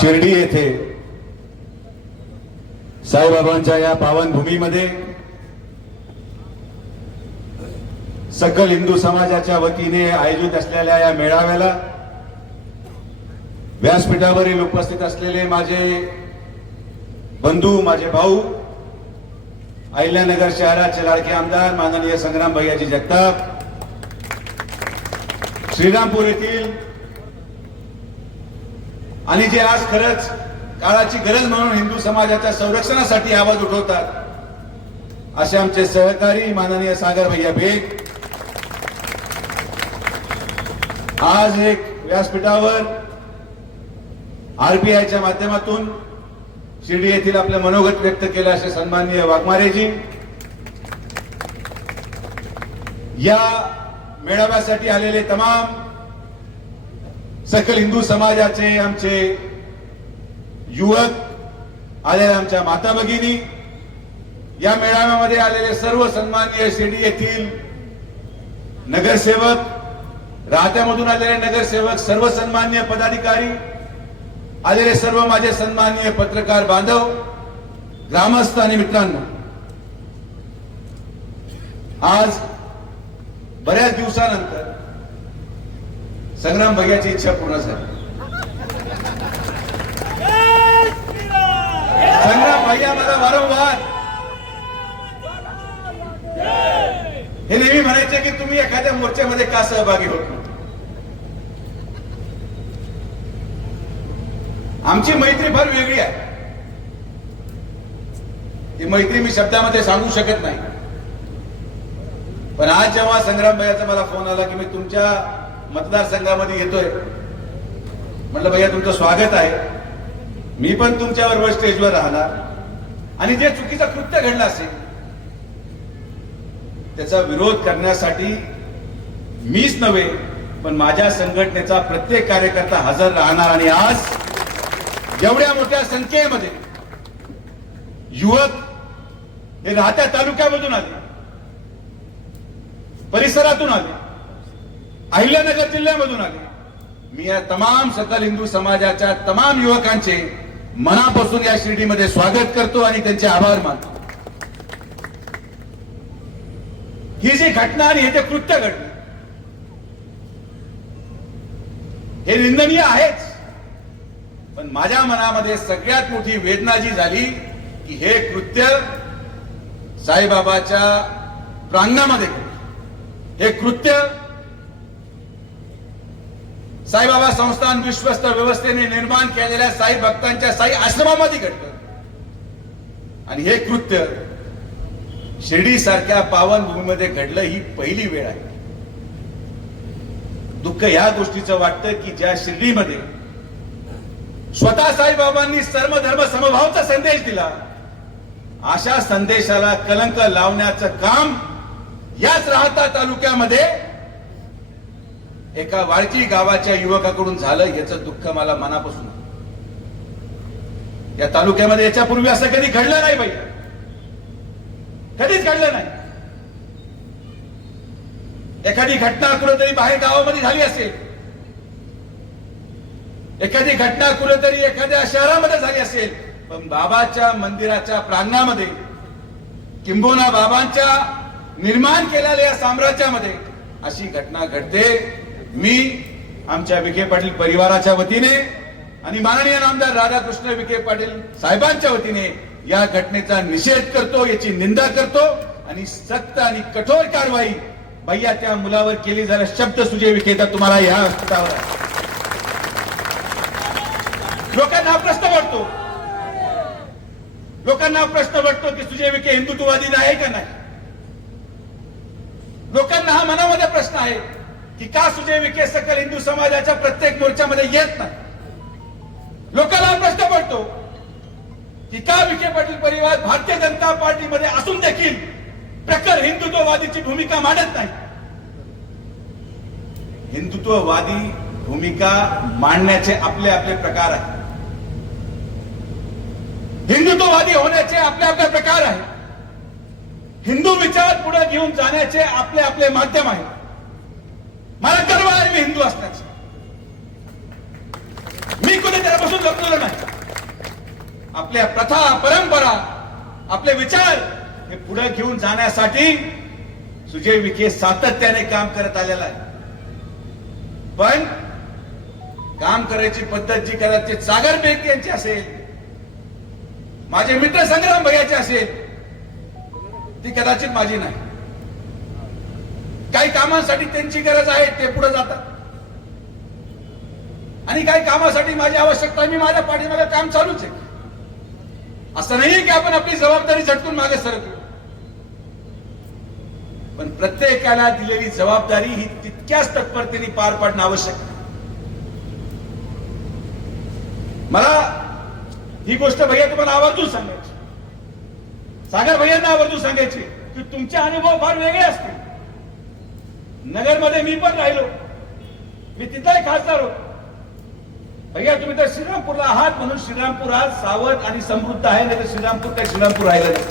शिर्डी येथे साईबाबांच्या या पावन भूमीमध्ये सकल हिंदू समाजाच्या वतीने आयोजित असलेल्या या मेळाव्याला व्यासपीठावरील उपस्थित असलेले माझे बंधू, माझे भाऊ, अहिल्यानगर शहराचे लाडके आमदार माननीय संग्राम भैयाजी जगताप, श्रीरामपूर येथील आणि जे आज खरंच काळाची गरज म्हणून हिंदू समाजाच्या संरक्षणासाठी आवाज उठवतात असे आमचे सहकारी माननीय सागर भैया बेग, आज एक व्यासपीठावर आरपीआयच्या माध्यमातून शिर्डी येथील आपले मनोगत व्यक्त केले असे सन्माननीय वाघमारेजी, या मेळाव्यासाठी आलेले तमाम सकल हिंदू समाजाचे आमचे युवक, आलेल्या आमच्या माता भगिनी, या मेळाव्यामध्ये आलेले सर्व सन्माननीय शिर्डी येथील नगरसेवक, राहत्यामधून आलेले नगरसेवक, सर्व सन्माननीय पदाधिकारी, आलेले सर्व माझे सन्माननीय पत्रकार बांधव, ग्रामस्थ आणि मित्रांनो, आज बऱ्याच दिवसानंतर संग्राम भैयाची इच्छा पूर्ण झाली. संग्राम भैया मला वारंवार हे नेहमी म्हणायचे की तुम्ही एखाद्या मोर्चामध्ये का सहभागी होत नाही. आमची मैत्री फार वेगळी आहे. ती मैत्री मी शब्दामध्ये सांगू शकत नाही. पण आज जेव्हा संग्राम भैयाचा मला फोन आला की मी तुमच्या मतदारसंघामध्ये येतोय, म्हटलं भैया तुमचं स्वागत आहे, मी पण तुमच्या बरोबर स्टेजवर राहणार आणि जे चुकीचं कृत्य घडलं असेल त्याचा विरोध करण्यासाठी मीच नव्हे पण माझ्या संघटनेचा प्रत्येक कार्यकर्ता हजर राहणार. आणि आज एवढ्या मोठ्या संख्येमध्ये युवक हे राहत्या तालुक्यामधून आले, परिसरातून आले, अहिल्यानगर जिल्ह्यामधून आले. मी या तमाम सकल हिंदू समाजाच्या तमाम युवकांचे मनापासून या शिर्डीमध्ये स्वागत करतो आणि त्यांचे आभार मानतो. ही जी घटना आणि हे जे कृत्य घडले हे निंदनीय आहेच, पण माझ्या मनामध्ये सगळ्यात मोठी वेदना जी झाली की हे कृत्य साईबाबाच्या प्रांगणामध्ये, हे कृत्य साईबाबा संस्थान विश्वस्त व्यवस्थेने निर्माण केलेल्या साई भक्तांच्या साई आश्रमामध्ये घडलं आणि हे कृत्य शिर्डी सारख्या पावन भूमीमध्ये घडलं ही पहिली वेळ आहे. दुःख या गोष्टीचं वाटतं की ज्या शिर्डीमध्ये स्वतः साईबाबांनी सर्व धर्म समभावचा संदेश दिला, अशा संदेशाला कलंक लावण्याचं काम याच राहता तालुक्यामध्ये एका वाळकी गावाच्या युवकाकडून झालं. याचं दुःख मला मनापासून. या तालुक्यामध्ये याच्यापूर्वी असं कधी घडलं नाही बाई, कधीच घडलं नाही. एखादी घटना कुठेतरी बाहेर गावामध्ये झाली असेल, एखादी घटना कुठेतरी एखाद्या शहरामध्ये झाली असेल, पण बाबाच्या मंदिराच्या प्रांगणामध्ये किंबहुना बाबांच्या निर्माण केलेल्या या साम्राज्यामध्ये अशी घटना घडते. मी आमच्या विखे पाटील परिवाराच्या वतीने आणि माननीय आमदार राधाकृष्ण विखे पाटील साहेबांच्या वतीने या घटनेचा निषेध करतो, याची निंदा करतो आणि सक्त आणि कठोर कारवाई भैया त्या मुलावर केली. जरा शब्द सुजय विखेचा तुम्हाला या स्तरावर लोकांना प्रश्न पडतो की सुजय विखे हिंदुत्ववादी आहे का नाही. लोकांना हा मनामध्ये प्रश्न आहे की का सुजय विखे सकल हिंदू समाजाच्या प्रत्येक मोर्चामध्ये येत नाही. लोकांना प्रश्न पडतो की का विखे पाटील परिवार भारतीय जनता पार्टीमध्ये असून देखील प्रखर हिंदुत्ववादीची भूमिका मांडत नाही. हिंदुत्ववादी भूमिका मांडण्याचे आपले आपले प्रकार आहेत. हिंदुत्ववादी होण्याचे आपले आपले प्रकार आहेत. हिंदू विचार पुढे घेऊन जाण्याचे आपले आपले माध्यम आहेत. मला गर्व आहे मी हिंदू असण्याचा. मी कोणी त्यापासून लपलेलो नाही. आपल्या प्रथा परंपरा आपले विचार हे पुढे घेऊन जाण्यासाठी सुजय विखे सातत्याने काम करत आलेला आहे. पण काम करायची पद्धत जी कदाचित सागर बेग यांची असेल, माझे मित्र संग्राम भैयाचे असेल, ती कदाचित माझी नाही. काही कामांसाठी त्यांची गरज आहे, ते पुढे जातात, आणि काही कामासाठी माझी आवश्यकता मी माझ्या पाठीमागे काम चालूच आहे. असं नाहीये की आपण आपली जबाबदारी झटकून मागे सरकलो, पण प्रत्येकाला दिलेली जबाबदारी ही तितक्याच तत्परतेने पार पाडणं आवश्यक आहे. मला ही गोष्ट भैया तुम्हाला आवर्जून सांगायची, सागर भैयांना आवर्जून सांगायची की तुमचे अनुभव फार वेगळे असतील. नगरमध्ये मी पण राहिलो, मी तिथलाही खासदार होतो. भैया तुम्ही तर श्रीरामपूरला आहात म्हणून श्रीरामपूर आज सावध आणि समृद्ध आहे, नाही तर श्रीरामपूर काही श्रीरामपूर राहिलं नाही.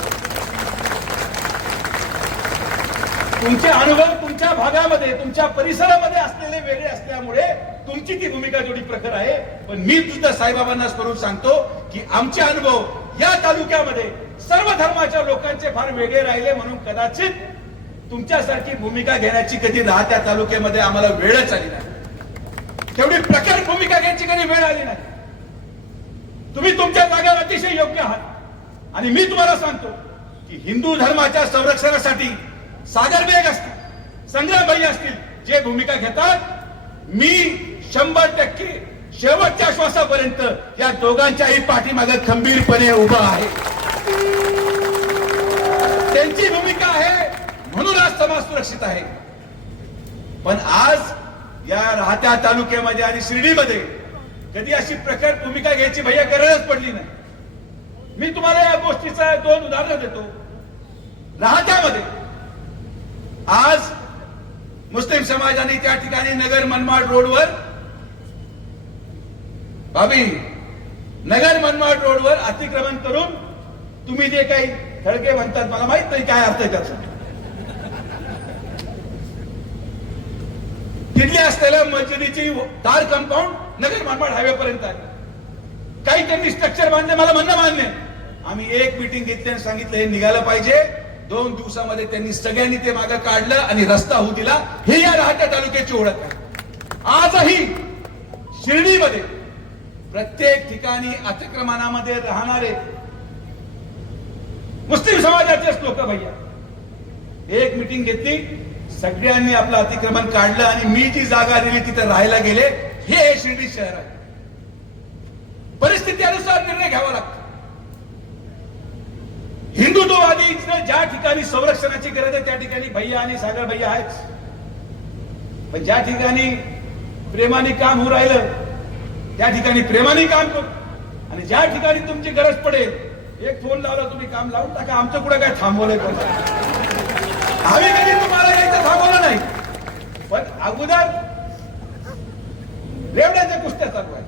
तुमचे अनुभव तुमच्या भागामध्ये तुमच्या परिसरामध्ये असलेले वेगळे असल्यामुळे तुमची ती भूमिका जेवढी प्रखर आहे. पण मी सुद्धा साईबाबांना करून सांगतो की आमचे अनुभव या तालुक्यामध्ये सर्व धर्माच्या लोकांचे फार वेगळे राहिले, म्हणून कदाचित तुमच्यासारखी भूमिका घेण्याची कधी राहत्या तालुक्यामध्ये आम्हाला वेळच आली नाही, तेवढी प्रखर भूमिका घ्यायची कधी वेळ आली नाही. तुम्ही तुमच्या जागेवर अतिशय योग्य आहात, आणि मी तुम्हाला सांगतो की हिंदू धर्माच्या संरक्षणासाठी सागर बेग असतील, संग्राम भैया असतील, जे भूमिका घेतात, मी 100% शेवटच्या श्वासापर्यंत या दोघांच्याही पाठीमागे खंबीरपणे उभा आहे. त्यांची भूमिका आहे म्हणून आज समाज सुरक्षित आहे. पण आज या राहत्या तालुक्यामध्ये आणि शिर्डीमध्ये कधी अशी प्रखर भूमिका घ्यायची भैया गरजच पडली नाही. मी तुम्हाला या गोष्टीचा 2 उदाहरणं देतो. राहत्यामध्ये आज मुस्लिम समाजाने त्या ठिकाणी नगर मनमाड रोडवर नगर मनमाड रोडवर अतिक्रमण करून तुम्ही जे काही खळगे म्हणतात, मला माहित नाही काय अर्थ आहे त्याचा, तिथले असलेल्या मस्जिदीची दार कंपाऊंड नगर मनमाड हायवे पर्यंत आहे. काही त्यांनी स्ट्रक्चर बांधले, मला म्हणणं मान्य. आम्ही एक मीटिंग घेतली आणि सांगितलं हे निघालं पाहिजे. 2 दिवसामध्ये त्यांनी सगळ्यांनी ते मागे काढलं आणि रस्ता होऊ दिला. हे या राहत्या तालुक्याची ओळख आहे. आजही शिर्डीमध्ये प्रत्येक ठिकाणी अतिक्रमणामध्ये राहणारे मुस्लिम समाजाचेच लोक भैया एक मीटिंग घेतली, सगळ्यांनी आपलं अतिक्रमण काढलं आणि मी जी जागा दिली तिथे राहायला गेले. हे शिर्डी शहर आहे. परिस्थिती अनुसार निर्णय घ्यावा लागतो. हिंदुत्ववादी ज्या ठिकाणी संरक्षणाची गरज आहे त्या ठिकाणी भैया आणि सागर भैया आहेच. पण ज्या ठिकाणी प्रेमाने काम होऊ राहिलं त्या ठिकाणी प्रेमाने काम करू, आणि ज्या ठिकाणी तुमची गरज पडेल एक फोन लावला तुम्ही काम लावून टाका. आमचं कुठे काय थांबवलंय पण आम्ही कधी तुम्हाला यायचं थांबवलं नाही. पण अगोदर रेवड्याच्या कुस्त्या चालू आहे.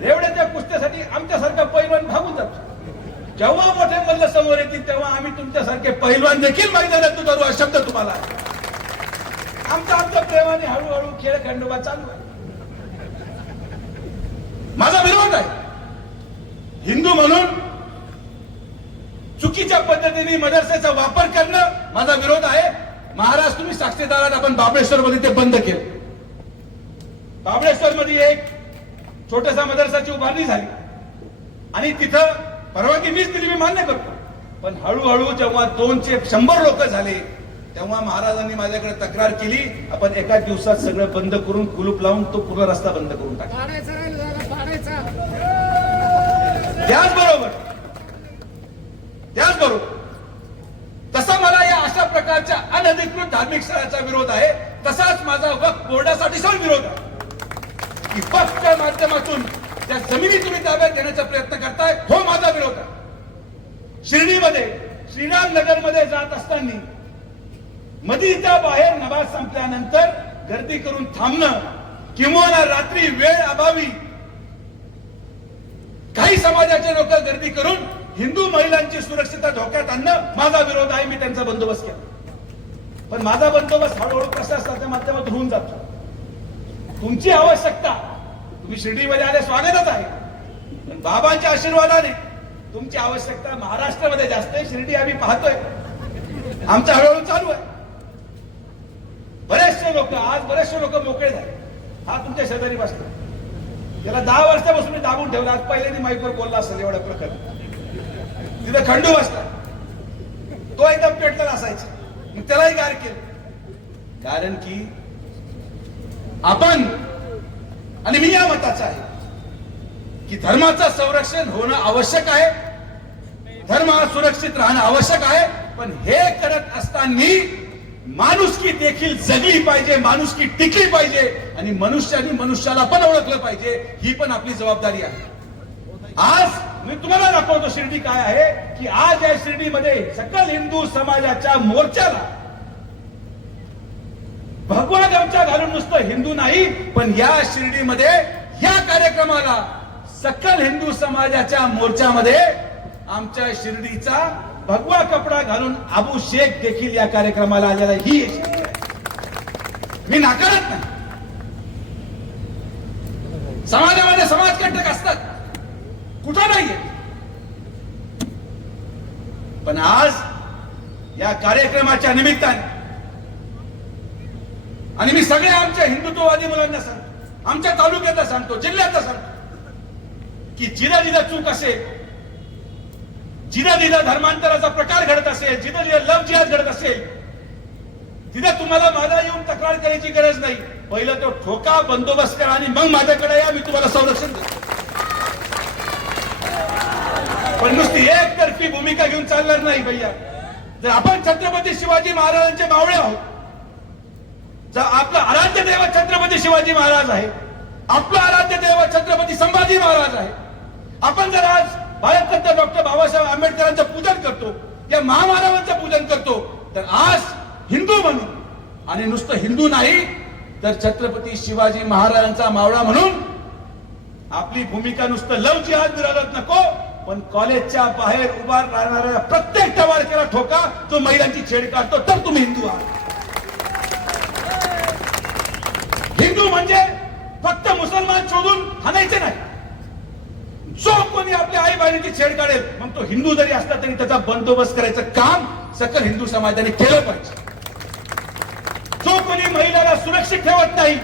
रेवड्याच्या कुस्त्यासाठी आमच्यासारखा पैलवान भागून जातो. जेव्हा मोठे मल्ल समोर येतील तेव्हा आम्ही तुमच्यासारखे पैलवान देखील मैदानात करू, हा शब्द तुम्हाला. आमच्या प्रेमाने हळूहळू खेळ खंडोबा चालू आहे. माझा विरोध आहे. हिंदू म्हणून चुकीच्या पद्धतीने मदरसेचा वापर करणं माझा विरोध आहे. महाराज तुम्ही साक्षीदार आहात, आपण बाबळेश्वर मध्ये ते बंद केलं. बाबळेश्वर मध्ये एक छोटासा मदरसाची उभारणी झाली आणि तिथं परवानगी मीच दिली, मी मान्य करतो. पण हळूहळू जेव्हा 200 लोक झाले तेव्हा महाराजांनी माझ्याकडे तक्रार केली, आपण एका दिवसात सगळं बंद करून कुलूप लावून तो पूर्ण रस्ता बंद करून टाकला. त्याचबरोबर तसा मला या अशा प्रकारच्या अनधिकृत धार्मिक स्थळाचा विरोध आहे, तसाच माझा वक्फ बोर्डासाठी सण विरोध आहे की वक्फच्या माध्यमातून त्या जमिनी तुम्ही ताब्यात घेण्याचा प्रयत्न करताय. हो, माझा विरोध आहे. शिर्डीमध्ये श्रीराम नगर मध्ये जात असताना मदीच्या बाहेर नमाज संपल्यानंतर गर्दी करून थांबणं किंवा रात्री वेळ अभावी काही समाजाचे लोक गर्दी करून हिंदू महिलांची सुरक्षितता धोक्यात आणणं माझा विरोध आहे. मी त्यांचा बंदोबस्त केला. पण माझा बंदोबस्त हळूहळू प्रशासनाच्या माध्यमातून होऊन जातो. तुमची आवश्यकता, तुम्ही शिर्डीमध्ये आले स्वागतच आहे, पण बाबांच्या आशीर्वादाने तुमची आवश्यकता महाराष्ट्रामध्ये जास्त आहे. शिर्डी आम्ही पाहतोय, आमचा हळूहळू चालू आहे. बरेचसे लोक मोकळे झाले. हा तुमच्या शेजारी बसला, त्याला 10 वर्षापासून मी दाबून ठेवला. आज पहिल्यांदा माईकवर बोलला असेल एवढा प्रकार. तिथं खंडू बसला, तो एकदम पेटलेला असायचा, मग त्यालाही गार केलं. कारण की आपण आणि मी या मताचा आहे की धर्माचं संरक्षण होणं आवश्यक आहे, धर्म सुरक्षित राहणं आवश्यक आहे. पण हे करत असताना माणुसकी देखील जगली पाहिजे, माणुसकी टिकली पाहिजे आणि मनुष्याने मनुष्याला पण ओळखलं पाहिजे. ही पण आपली जबाबदारी आहे. आज मी तुम्हाला दाखवतो शिर्डी काय आहे की आज या शिर्डीमध्ये सकल हिंदू समाजाच्या मोर्चाला भगवा गमछा घालून नुसतं हिंदू नाही, पण या शिर्डीमध्ये या कार्यक्रमाला सकल हिंदू समाजाच्या मोर्चामध्ये आमच्या शिर्डीचा भगवा कपडा घालून अबू शेख देखील या कार्यक्रमाला आलेला आहे. ही मी नाकारत नाही. समाजामध्ये समाजकंटक असतात, कुठं नाहीये. पण आज या कार्यक्रमाच्या निमित्ताने आणि मी सगळ्या आमच्या हिंदुत्ववादी मुलांना सांगतो, आमच्या तालुक्यातला सांगतो, जिल्ह्यातला सांगतो की जिथं जिथं चूक असेल, जिथं जिथं धर्मांतराचा प्रकार घडत असेल, जिथं जिथं लव जिहाद घडत असेल, तिथं तुम्हाला माझा येऊन तक्रार करायची गरज नाही. पहिलं तो ठोका, बंदोबस्त करा आणि मग माझ्याकडे या, मी तुम्हाला संरक्षण देतो. पण नुसती एकतर्फी भूमिका घेऊन चालणार नाही भैया. जर आपण छत्रपती शिवाजी महाराजांचे मावळे आहोत, जर आपलं आराध्य दैवत छत्रपती शिवाजी महाराज आहे, आपलं आराध्य दैवत छत्रपती संभाजी महाराज आहे, आपण जर आज भारतरत्न डॉक्टर बाबासाहेब आंबेडकरांचं पूजन करतो, या महामानवांचं पूजन करतो, तर आज हिंदू म्हणून आणि नुसतं हिंदू नाही तर छत्रपती शिवाजी महाराजांचा मावळा म्हणून आपली भूमिका नुसतं लव जिहाद विरोधात नको, पण कॉलेजच्या बाहेर उभा राहणाऱ्या प्रत्येक टवाळक्याला ठोका जो महिलांची छेड काढतो, तर तुम्ही हिंदू आहात. हिंदू म्हणजे फक्त मुसलमान शोधून हाणायचे नाही. जो कोणी आपल्या आई बहिणीची छेड काढेल, मग तो हिंदू जरी असला तरी त्याचा बंदोबस्त करायचं काम सकल हिंदू समाजाने केलं पाहिजे. जो कोणी महिलाला सुरक्षित ठेवत नाही,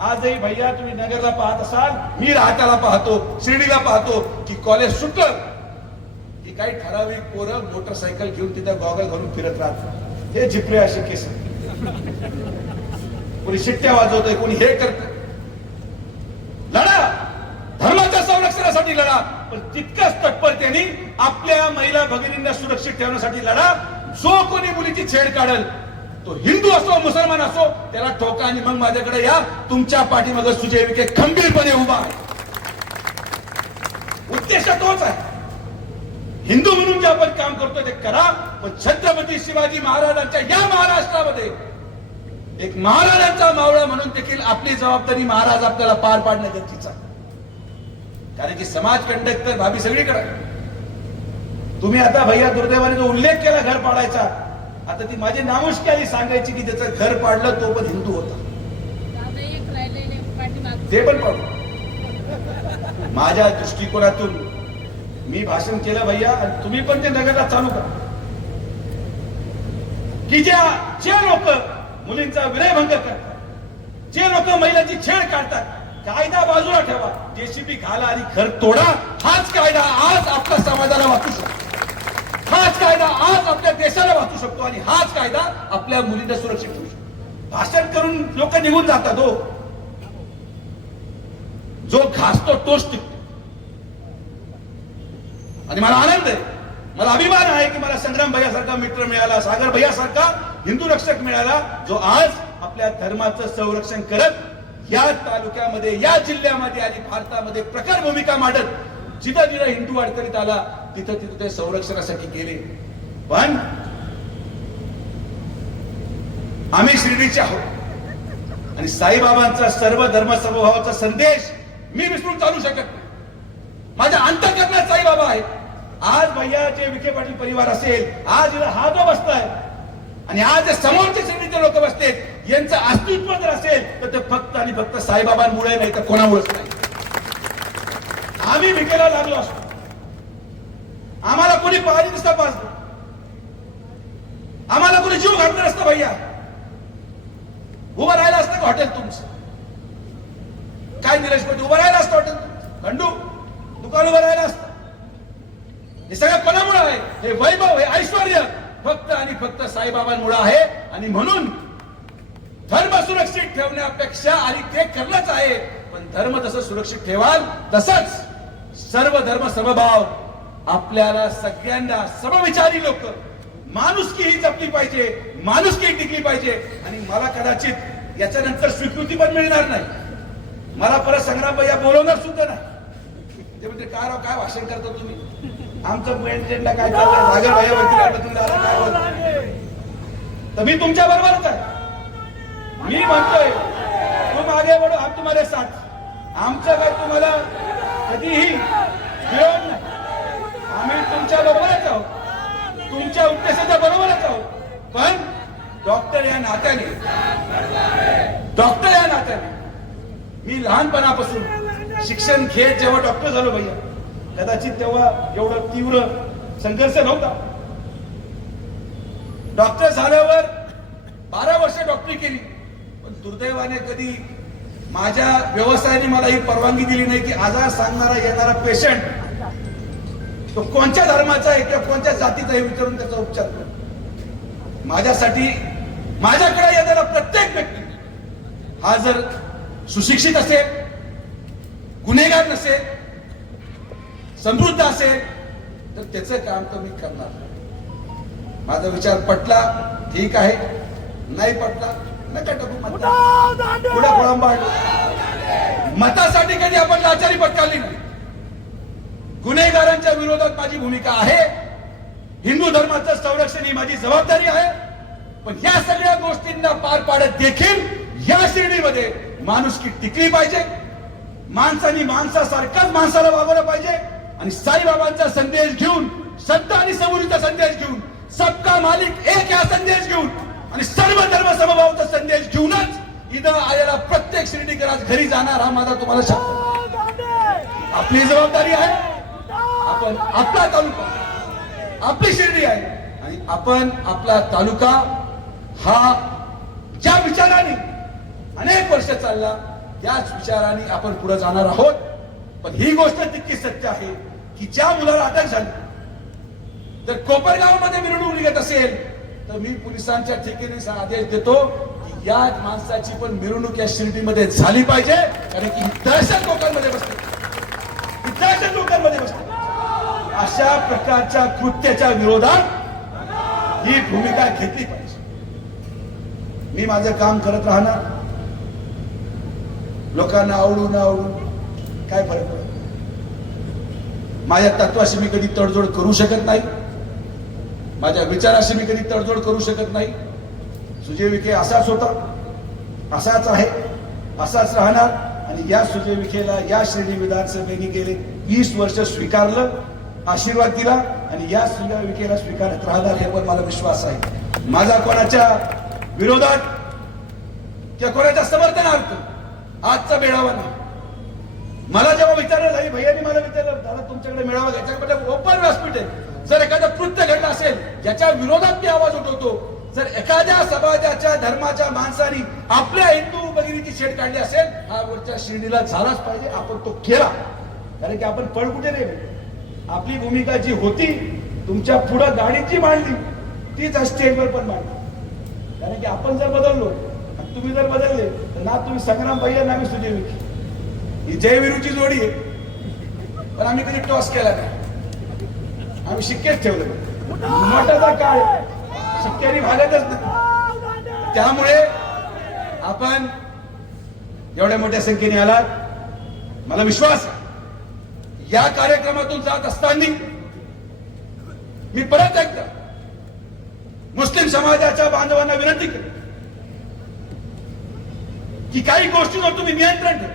आजही भैया तुम्ही नगरला पाहत असाल, मी राहत्याला पाहतो, शिर्डीला पाहतो की कॉलेज सुटलं की काही ठराविक पोरं मोटरसायकल घेऊन तिथे गॉगल घालून फिरत राहतात. हे जिपरे असे केस, कोणी शिट्ट्या वाजवतोय, कोणी हे करतोय. लढा, धर्माच्या संरक्षणासाठी लढा, पण तितकंच तत्परतेने आपल्या महिला भगिनींना सुरक्षित ठेवण्यासाठी लढा. जो कोणी मुलीची छेड काढेल, तो हिंदू असो मुसलमान असो, त्याला ठोका आणि मग माझ्याकडे या. तुमच्या पाठीमागे सुजय विखे खंबीरपणे उभा आहे. उद्देश तोच आहे. हिंदू म्हणून जे आपण काम करतोय ते करा, पण छत्रपती शिवाजी महाराजांच्या या महाराष्ट्रामध्ये एक महाराजांचा मावळा म्हणून देखील आपली जबाबदारी महाराज आपल्याला पार पाडणं गरजेचं आहे. कारण की समाज कंडक्ट तर भाभी सगळीकडे. तुम्ही आता भैया दुर्दैवाने जो उल्लेख केला घर पाडायचा, आता ती माझी नामुष्की आली सांगायची की त्याचं घर पाडलं तो पण हिंदू होता, ते पण पाडू. माझ्या दृष्टिकोनातून मी भाषण केलं भैया, आणि तुम्ही पण ते नगरला चालू करा की जे लोक मुलींचा विनयभंग करतात, जे लोक महिलांची छेड काढतात, कायदा बाजूला ठेवा, जेसीबी घाला आणि घर तोडा. हाच कायदा आज आपल्या समाजाला वाचू शकतो, हाच कायदा आज आपल्या देशाला वाचू शकतो आणि हाच कायदा आपल्या मुलींना सुरक्षित ठेवू शकतो. भाषण करून लोक निघून जातात. हो, जो घासतो तोच टिकतो. आणि मला आनंद आहे, मला अभिमान आहे की मला संग्राम भैयासारखा मित्र मिळाला, सागर भैयासारखा हिंदू रक्षक मिळाला, जो आज आपल्या धर्माचं संरक्षण करत या तालुक्यामध्ये, या जिल्ह्यामध्ये आणि भारतामध्ये प्रखर भूमिका मांडत जिथं जिथं हिंदू अडचणीत आला तिथं तिथं ते संरक्षणासाठी गेले. पण आम्ही शिर्डीचे आहोत आणि साईबाबांचा सर्व धर्म समभावाचा संदेश मी विसरून चालू शकत नाही. माझ्या अंतःकरणात साईबाबा आहे. आज भैया जे विखे पाटील परिवार असेल, आज हा जो बसलाय आणि आज समोरचे शिर्डीचे लोक बसते, यांचं अस्तित्व जर असेल तर ते फक्त आणि फक्त साईबाबांमुळे नाही तर कोणामुळेच नाही. आम्ही आम्ही भिकेला लागलो असतो, आम्हाला कोणी पाणी नसता पाजलं, आम्हाला कोणी जीव घातला नसता भैया, उभं राहिलं असतं का हॉटेल तुमचं? काय निलेश पाटील उभं राहिलं असतं हॉटेल तुमचं? खंडू दुकान उभं राहिलं असतं? हे सगळं कोणामुळे आहे? हे वैभव, हे ऐश्वर्य फक्त आणि फक्त साईबाबांमुळे आहे. आणि म्हणून धर्म सुरक्षित ठेवण्यापेक्षा, आणि ते करणंच आहे, पण धर्म जसं सुरक्षित ठेवाल तसंच सर्व धर्म समभाव, आपल्याला सगळ्यांना समविचारी लोक, माणुसकी ही जपली पाहिजे, माणुसकी टिकली पाहिजे. आणि मला कदाचित याच्यानंतर स्वीकृती पण मिळणार नाही, मला परत संग्राम भैया बोलवणार सुद्धा नाही. ते म्हणजे काय राव, काय भाषण करता तुम्ही, आमचं मेंटेनला काय चाललंय, सागर भैया वरती काढलं तुम्ही, आता काय बोलताय? तर मी तुमच्या बरोबरच आहे. मी म्हणतोय तुम आगे बढो, हम तुम्हारे साथ. आमचं काय तुम्हाला कधीही विरोध नाही, आम्ही तुमच्या बरोबरच आहोत, तुमच्या उद्देशाच्या बरोबरच आहोत. पण डॉक्टर या नात्याने मी लहानपणापासून शिक्षण घेत जेव्हा डॉक्टर झालो भैया, कदाचित तेव्हा एवढं तीव्र संघर्ष नव्हता. डॉक्टर झाल्यावर 12 वर्ष डॉक्टरी केली, पण दुर्दैवाने कधी माझ्या व्यवसायाने मला ही परवानगी दिली नाही की आजार सांगणारा येणारा पेशंट तो कोणत्या धर्माचा आहे किंवा कोणत्या जातीचा आहे विचारून त्याचा उपचार करू. माझ्यासाठी माझ्याकडे येणारा प्रत्येक व्यक्ती हा जर सुशिक्षित असेल, गुन्हेगार नसेल, समृद्ध असेल, तर त्याचं काम तर मी करणार. माझा विचार पटला ठीक आहे, नाही पटला नका टाकू मत, पुढे खोळंबाळ. मतासाठी कधी आपण लाचारी पत्करली नाही. गुन्हेगारांच्या विरोधात माझी भूमिका आहे, हिंदू धर्माचं संरक्षण ही माझी जबाबदारी आहे. पण या सगळ्या गोष्टींना पार पाडत देखील या श्रेणीमध्ये माणुसकी टिकली पाहिजे, माणसाने माणसासारखाच माणसाला वागवलं पाहिजे. आणि साईबाबांचा संदेश घेऊन, संत आणि समृद्धीचा संदेश घेऊन, सबका मालिक एक हा संदेश घेऊन आणि सर्व धर्म समभावाचा संदेश घेऊनच इथं आलेला प्रत्येक शिर्डीकर घरी जाणार, हा माझा तुम्हाला शब्द. आपली जबाबदारी आहे, आपण आपला तालुका, आपली शिर्डी आहे, आणि आपण आपला तालुका हा ज्या विचाराने अनेक वर्ष चालला त्याच विचाराने आपण पुढे जाणार आहोत. पण ही गोष्ट तितकी सत्य आहे की ज्या मुलाला अटक झाली, जर कोपरगावमध्ये मिरवणूक निघत असेल तर मी पोलिसांच्या ठिकाणी आदेश देतो की या माणसाची पण मिरवणूक या शिर्डीमध्ये झाली पाहिजे. कारण की दहशत लोकांमध्ये बसते, दहशत लोकांमध्ये बसते. अशा प्रकारच्या कृत्याच्या विरोधात ही भूमिका घेतली पाहिजे. मी माझं काम करत राहणार, लोकांना आवडून न आवडून काय फरक पडत. माझ्या तत्वाशी मी कधी तडजोड करू शकत नाही, माझ्या विचाराशी मी कधी तडजोड करू शकत नाही. सुजय विखे असाच होता, असाच आहे, असाच राहणार. आणि या सुजय विखेला या श्रेणी विधानसभेने गेले 20 वर्ष स्वीकारलं, आशीर्वाद दिला, आणि या सुजय विखेला स्वीकारत राहणार हे पण मला विश्वास आहे. माझा कोणाच्या विरोधात किंवा कोणाच्या समर्थनार्थ आजचा मेळावा नाही. मला जेव्हा विचारलं झाली, भैयानी मला विचारलं दादा तुमच्याकडे मेळावा घ्यायचा, ओपन व्यासपीठ आहे, जर एखादा कृत्य घडलं असेल याच्या विरोधात मी आवाज उठवतो. जर एखाद्या समाजाच्या धर्माच्या माणसाने आपल्या हिंदू भगिनीची छेड काढली असेल, हा वरच्या शिर्डीला झालाच पाहिजे. आपण तो केला, कारण की आपण पळ कुठे नाही. आपली भूमिका जी होती तुमच्या पुढं गाडीची मांडली, तीच स्टेजवर पण मांडली. कारण की आपण जर बदललो, तुम्ही जर बदलले, तर ना तुम्ही संग्राम भैया ना मी सुजय विखे, ही जयवीरूची जोडी आहे. पण आम्ही कधी टॉस केला नाही, आम्ही शिक्केच ठेवलं. मोठाचा काळ शिक्क्याने भागतच नाही. त्यामुळे आपण एवढ्या मोठ्या संख्येने आलात, मला विश्वास आहे. या कार्यक्रमातून जात असताना मी परत एकदा मुस्लिम समाजाच्या बांधवांना विनंती केली की काही गोष्टींवर तुम्ही नियंत्रण ठेवा.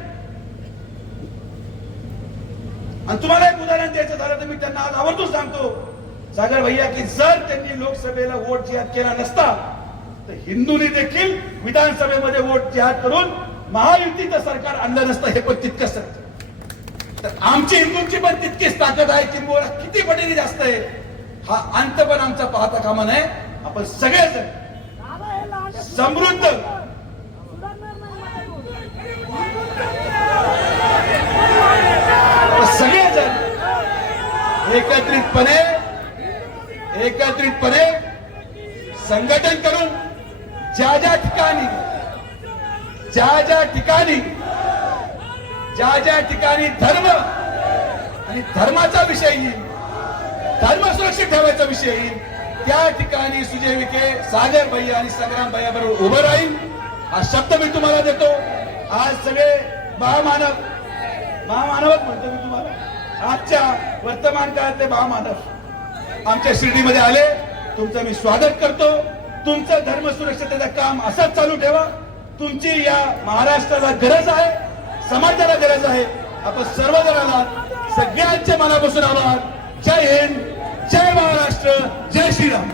आणि तुम्हाला एक उदाहरण द्यायचं झालं तर मी त्यांना आज आवर्जून सांगतो, सागर भैया, की जर त्यांनी लोकसभेला वोट जिहाद केला नसता तर हिंदूंनी देखील विधानसभेमध्ये वोट जिहाद करून महायुतीचं सरकार आणलं नसतं. हे पण तितकंच सत्य. तर आमची हिंदूंची पण तितकीच ताकद आहे, किंबहुना किती पटीने जास्त आहे, हा अंत पण आमचा पाहता कामा नये. आपण सगळेजण समृद्ध सगळेजण एकत्रितपणे संघटन करून ज्या ज्या ठिकाणी धर्म आणि धर्माचा विषय येईल, धर्म सुरक्षित ठेवायचा विषय येईल, त्या ठिकाणी सुजय विखे सागर भैया आणि संग्राम भैया बरोबर उभं राहील. हा शब्द मी तुम्हाला देतो. आज सगळे महामानवच म्हणतो मी तुम्हाला. आजच्या वर्तमान काळातले महामानव आमच्या शिर्डीमध्ये आले. तुमचं मी स्वागत करतो. तुमचं धर्म सुरक्षतेचं काम असंच चालू ठेवा. तुमची या महाराष्ट्राला गरज आहे, समाजाला गरज आहे. आपण सर्वजणांना सगळ्यांच्या मनापासून आभार. जय हिंद, जय महाराष्ट्र, जय श्रीराम.